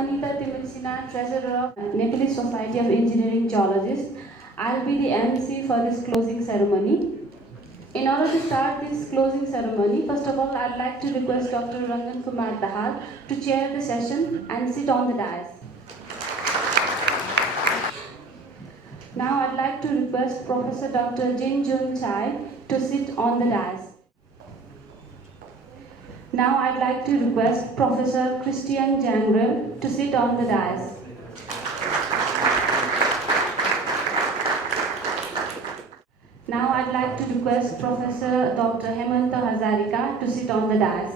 Manita Timilsina, Treasurer of Nepalese Society of Engineering Geologists. I'll be the MC for this closing ceremony. In order to start this closing ceremony, first of all, I'd like to request Dr. Rangan Kumar Dahal to chair the session and sit on the dais. Now I'd like to request Professor Dr. Jin Jun Chai to sit on the dais. Now I'd like to request Professor Christian Jangrel to sit on the dais. Now I'd like to request Professor Dr. Hemanta Hazarika to sit on the dais.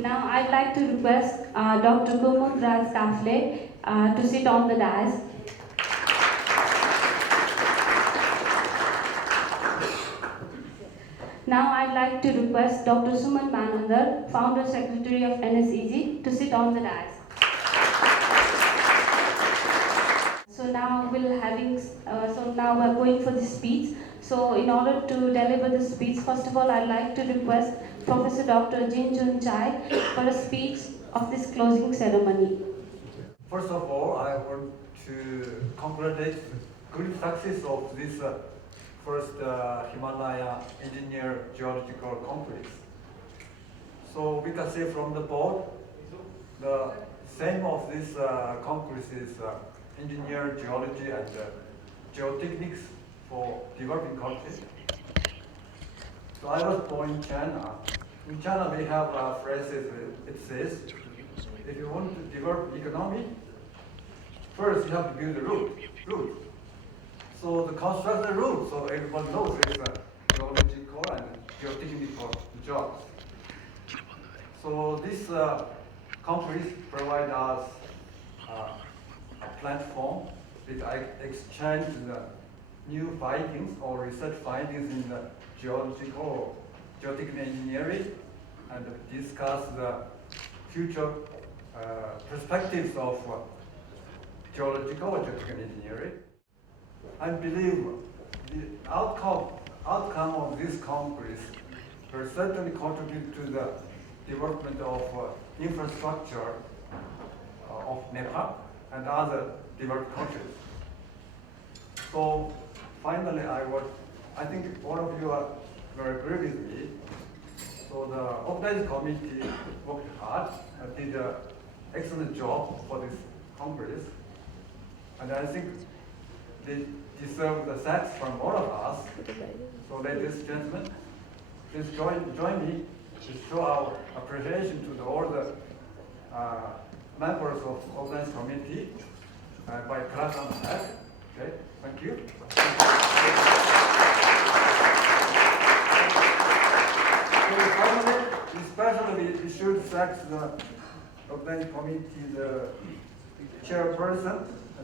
Now I'd like to request Dr. Kumud Raj Kafle to sit on the dais. Now I'd like to request Dr. Suman Manandar, Founder Secretary of NSEG, to sit on the dais. So now we're going for the speech. So in order to deliver the speech, first of all, I'd like to request Professor Dr. Jin Jun Chai for a speech of this closing ceremony. First of all, I want to congratulate the good success of this first Himalayan Engineer Geological Conference. So we can say from the board, the theme of this conference is Engineer Geology and Geotechnics for Developing Countries. So I was born in China. In China we have phrases, it says, if you want to develop economy, first you have to build a road. So the construction road, so everybody knows it's geological and geotechnical jobs. So this conference provides us a platform which exchange the new findings or research findings in the geological, geotechnical engineering and discuss the future perspectives of geological or geotechnical engineering. I believe the outcome of this conference will certainly contribute to the development of infrastructure of Nepal and other developed countries. So finally, I think all of you are very agree with me. So the organizing committee worked hard and did an excellent job for this congress. And I think they deserve the thanks from all of us. So ladies and gentlemen, please join me to show our appreciation to all the members of the organizing committee by clap on the head. Okay, thank you. So finally, especially we should thank the organizing committee, the chairperson,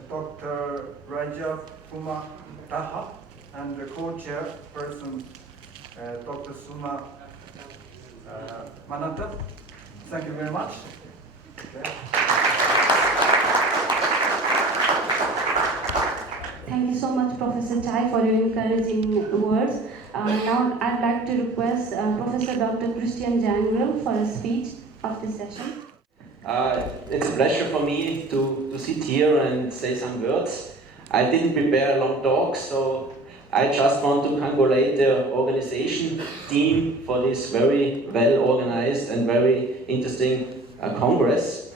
Dr. Raja Kumar Daha, and the co-chairperson, Dr. Suma Mananta. Thank you very much. Okay. Thank you so much, Professor Chai, for your encouraging words. Now I'd like to request Professor Dr. Christian Jangrel for a speech of this session. It's a pleasure for me to sit here and say some words. I didn't prepare a long talk, so I just want to congratulate the organization team for this very well organized and very interesting congress.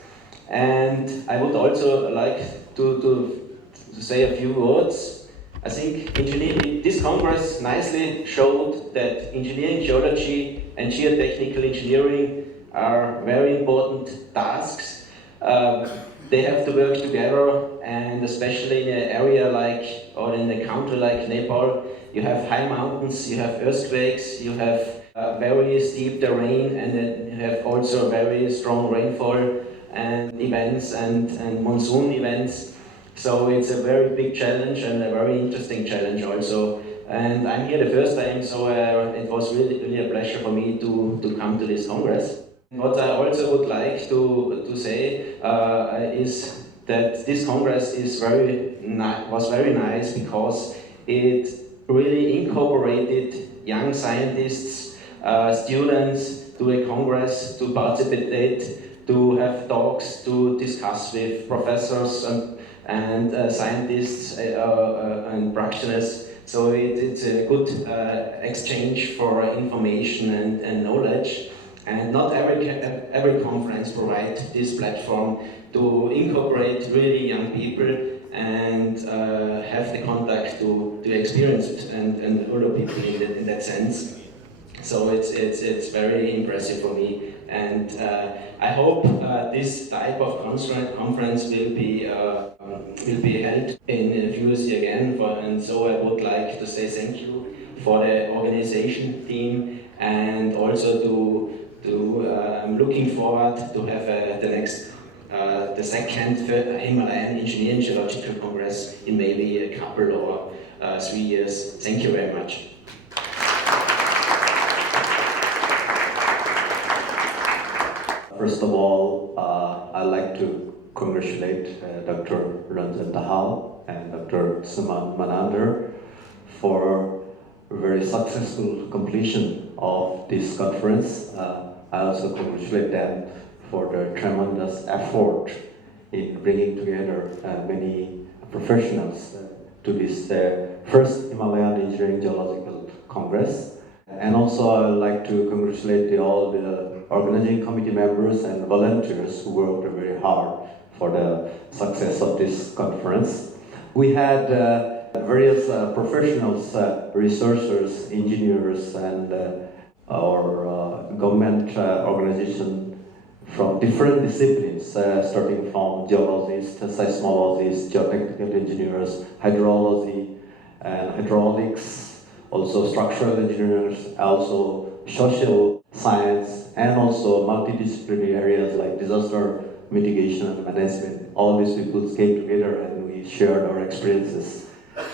And I would also like to say a few words. I think this congress nicely showed that engineering, geology and geotechnical engineering are very important tasks. They have to work together, and especially in an area like, or in a country like Nepal, you have high mountains, you have earthquakes, you have very steep terrain, and then you have also very strong rainfall and events and monsoon events. So it's a very big challenge and a very interesting challenge also. And I'm here the first time, so it was really a pleasure for me to come to this congress. What I also would like to say is that this congress was very nice because it really incorporated young scientists students to a congress, to participate, to have talks, to discuss with professors and scientists and practitioners. So it's a good exchange for information and knowledge. And not every conference provides this platform to incorporate really young people and have the contact to experience it and older people in that sense. So it's very impressive for me, and I hope this type of conference will be held in the future again. And so I would like to say thank you for the organization team, and also I'm looking forward to have the second Himalayan Engineering Geological Congress in maybe a couple or 3 years. Thank you very much. First of all, I'd like to congratulate Dr. Ranjan Tahal and Dr. Suman Manander for a very successful completion of this conference. I also congratulate them for their tremendous effort in bringing together many professionals to this first Himalayan Engineering Geological Congress. And also I would like to congratulate all the organizing committee members and volunteers who worked very hard for the success of this conference. We had various professionals, researchers, engineers, and our government organization from different disciplines, starting from geologists, seismologists, geotechnical engineers, hydrology, and hydraulics, also structural engineers, also social science, and also multidisciplinary areas like disaster mitigation and management. All these people came together and we shared our experiences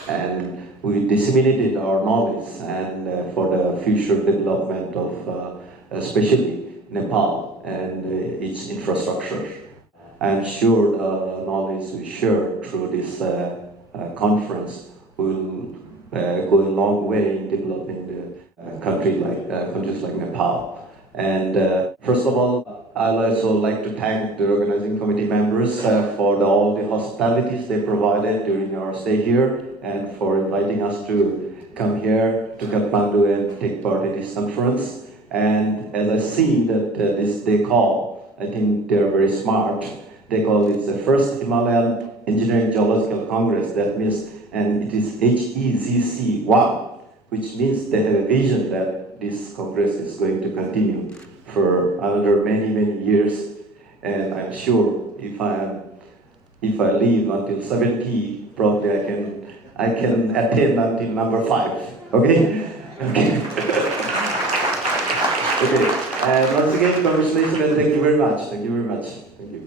and we disseminated our knowledge and for the future development of especially Nepal and its infrastructure. I'm sure the knowledge we share through this conference will go a long way in developing the countries like Nepal. And first of all, I'd also like to thank the organizing committee members for all the hospitalities they provided during our stay here and for inviting us to come here to Kathmandu and take part in this conference. And as I see that they call, I think they're very smart. They call it the first Himalayan Engineering Geological Congress. That means, and it is HSEG-1, which means they have a vision that this Congress is going to continue for another many, many years. And I'm sure if I live until 70, probably I can attend until number 5. Okay? Okay. Okay. And once again, congratulations and thank you very much. Thank you very much. Thank you.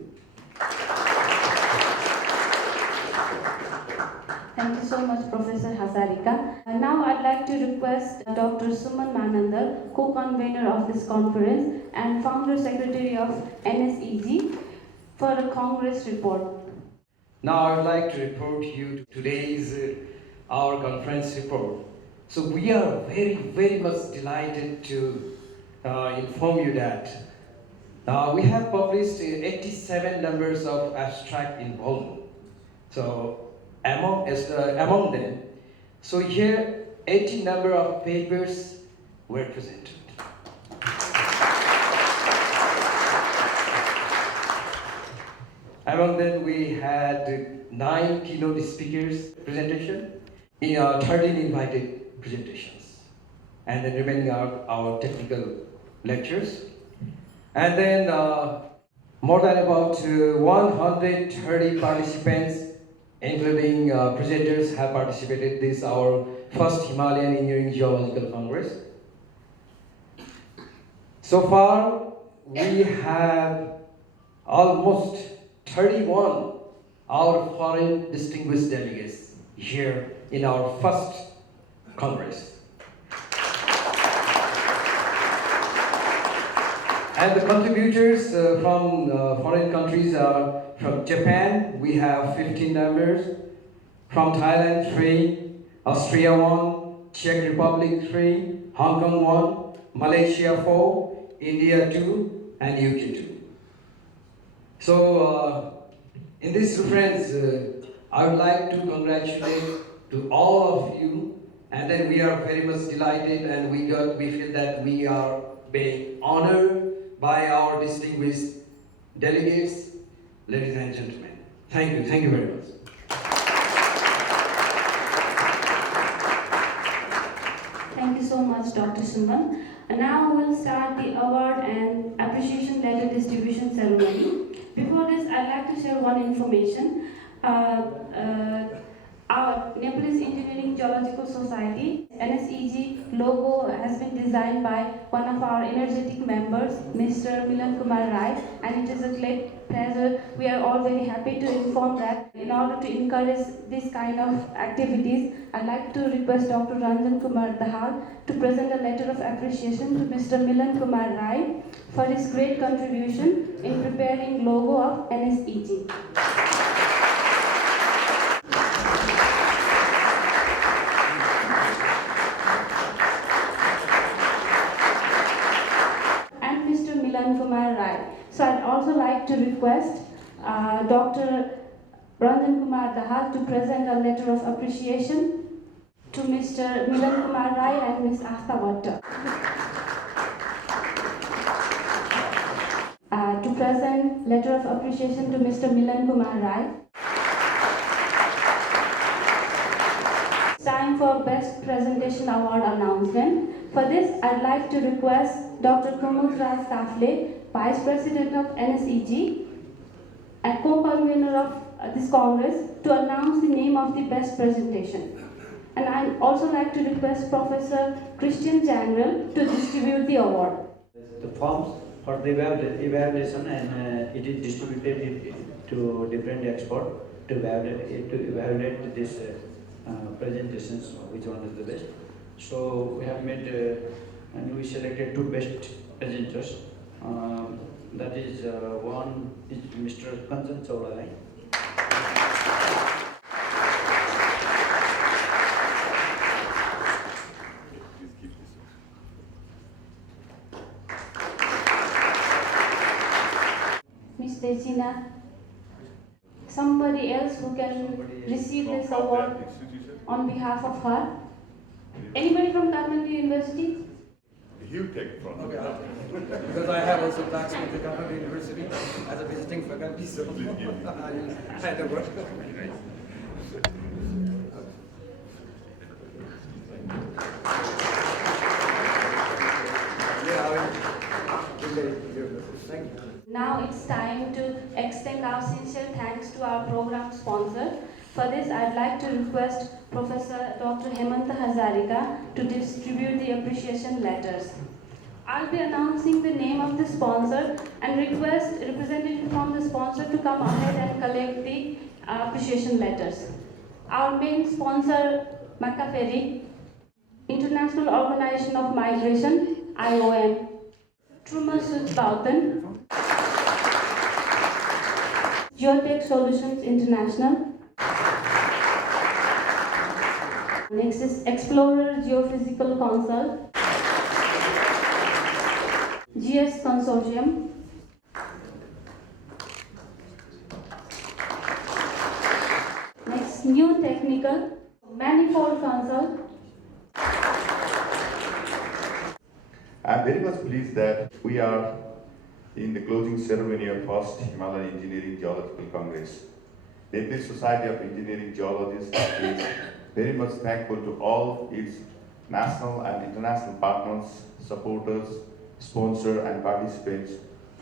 Thank you so much, Professor Hazarika. And now I'd like to request Dr. Suman Manandar, co-convener of this conference and founder secretary of NSEG, for a Congress report. Now I would like to report you today's our conference report. So we are very, very much delighted to inform you that we have published 87 numbers of abstract involvement. So among them, so here 80 number of papers were presented. Among them, we had 9 keynote speakers presentation, 13 invited presentations, and then remaining are our technical lectures. And then more than about 130 participants, including presenters, have participated. This is our first Himalayan Engineering Geological Congress. So far, we have almost 31 our foreign distinguished delegates here in our first Congress. And the contributors from foreign countries are from Japan, we have 15 members, from Thailand 3, Austria 1, Czech Republic 3, Hong Kong 1, Malaysia 4, India 2, and UK 2. So, in this reference, I would like to congratulate to all of you, and then we are very much delighted, and we feel that we are being honored by our distinguished delegates, ladies and gentlemen. Thank you very much. Thank you so much, Dr. Suman. And now we'll start the award and appreciation letter distribution ceremony. Before this, I'd like to share one information. Our Nepalese Engineering Geological Society NSEG logo has been designed by one of our energetic members, Mr. Milan Kumar Rai, and it is a great pleasure. We are all very happy to inform that in order to encourage this kind of activities, I'd like to request Dr. Ranjan Kumar Dahal to present a letter of appreciation to Mr. Milan Kumar Rai for his great contribution in preparing logo of NSEG. Kumar Rai. So I'd also like to request Dr. Ranjan Kumar Dahal to present a letter of appreciation to Mr. Milan Kumar Rai and Ms. Asta Vatta. To present letter of appreciation to Mr. Milan Kumar Rai. It's time for Best Presentation Award announcement. For this, I'd like to request Dr. Pramod Raj Tafle, Vice President of NSEG and co-convener of this Congress, to announce the name of the best presentation. And I'd also like to request Professor Christian Jangrel to distribute the award. The forms for the evaluation, and it is distributed to different experts to evaluate this presentations, which one is the best. So we have made and we selected two best presenters. That is one is Mr. Kanchan Chaudhary. Ms. Tejina, somebody else who can receive this award on behalf of her. Anybody from Kathmandu University? You take from Okay, because I have also talks with the Kathmandu University as a visiting faculty, so I had to work. Now it's time to extend our sincere thanks to our program sponsor. For this, I'd like to request Professor Dr. Hemanta Hazarika to distribute the appreciation letters. I'll be announcing the name of the sponsor and request representative from the sponsor to come ahead and collect the appreciation letters. Our main sponsor, Macaferi, International Organization of Migration, IOM, Truma Sudbauten, Geotech Solutions International. Next is Explorer Geophysical Consult, GS Consortium, next New Technical, Manifold Consult. I'm very much pleased that we are in the closing ceremony of first Himalayan Engineering Geological Congress. The Nepal Society of Engineering Geologists is very much thankful to all its national and international partners, supporters, sponsors and participants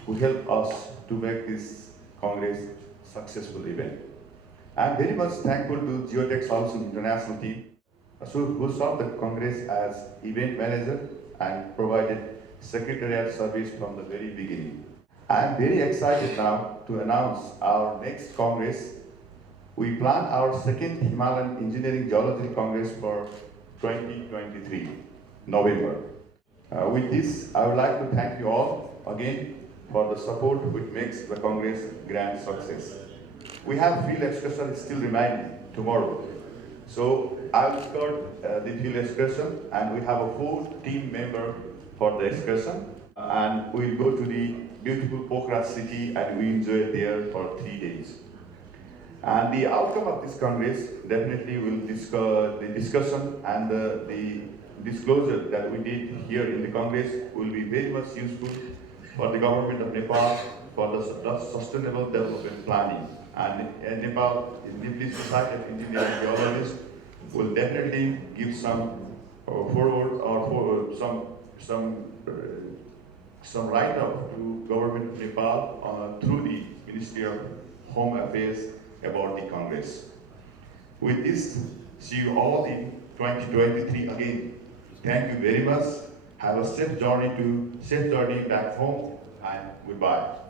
who help us to make this Congress successful event. I am very much thankful to Geotech Solutions International team who served the Congress as event manager and provided secretariat service from the very beginning. I am very excited now to announce our next Congress. We plan our second Himalayan Engineering Geological Congress for 2023, November. With this, I would like to thank you all again for the support which makes the Congress grand success. We have field excursion still remaining tomorrow. So I will start the field excursion, and we have a 4 team member for the excursion. And we'll go to the beautiful Pokhara city and we enjoy there for 3 days. And the outcome of this Congress definitely will discuss the discussion and the disclosure that we did here in the Congress will be very much useful for the government of Nepal for the sustainable development planning. And Nepal, the Nepalese Society of Engineers and Geologists will definitely give some forward or some write-up to government of Nepal through the Ministry of Home Affairs about the Congress. With this, see you all in 2023 again. Thank you very much. Have a safe journey back home, and goodbye.